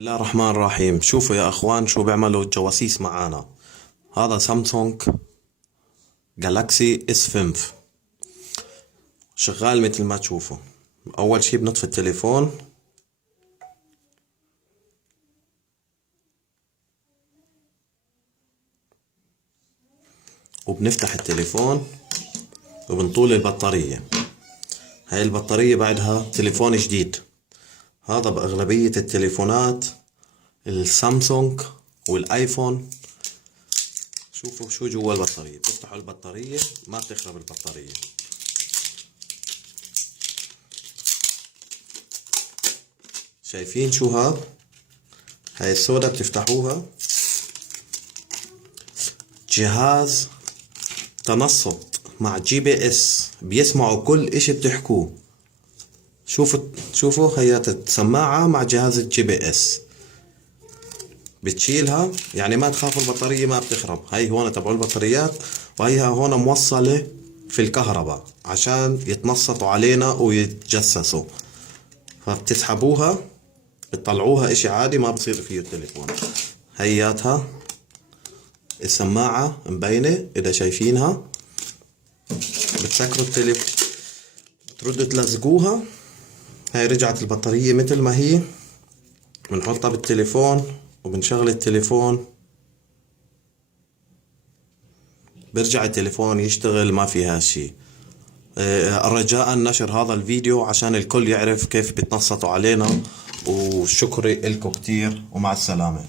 بسم الله الرحمن الرحيم. شوفوا يا اخوان شو بيعملوا الجواسيس معانا. هذا سامسونج جالاكسي اس 5 شغال مثل ما تشوفوا. اول شي بنطفي التليفون وبنفتح التليفون وبنطول البطارية. هاي البطارية بعدها تليفون جديد. هذا بأغلبية التليفونات السامسونج والايفون. شوفوا شو جوا البطارية. بتفتحوا البطارية ما بتخرب البطارية. شايفين شو هاي السودا بتفتحوها. جهاز تنصت مع جي بي اس بيسمعوا كل اشي بتحكوه. شوفوا هي السماعة مع جهاز الجي بي اس. بتشيلها يعني ما تخافوا البطارية ما بتخرب. هاي هون تبعوا البطاريات وهي هون موصلة في الكهرباء عشان يتنصتوا علينا ويتجسسوا. فبتسحبوها بتطلعوها اشي عادي ما بصير فيه التليفون. هياتها السماعة مبينة اذا شايفينها. بتسكروا التليفون تردوا تلزقوها. هاي رجعت البطارية مثل ما هي. بنحطها بالتليفون وبنشغل التليفون. برجع التليفون يشتغل ما فيها شي. رجاء نشر هذا الفيديو عشان الكل يعرف كيف بتنصتوا علينا. وشكري لكم كتير ومع السلامة.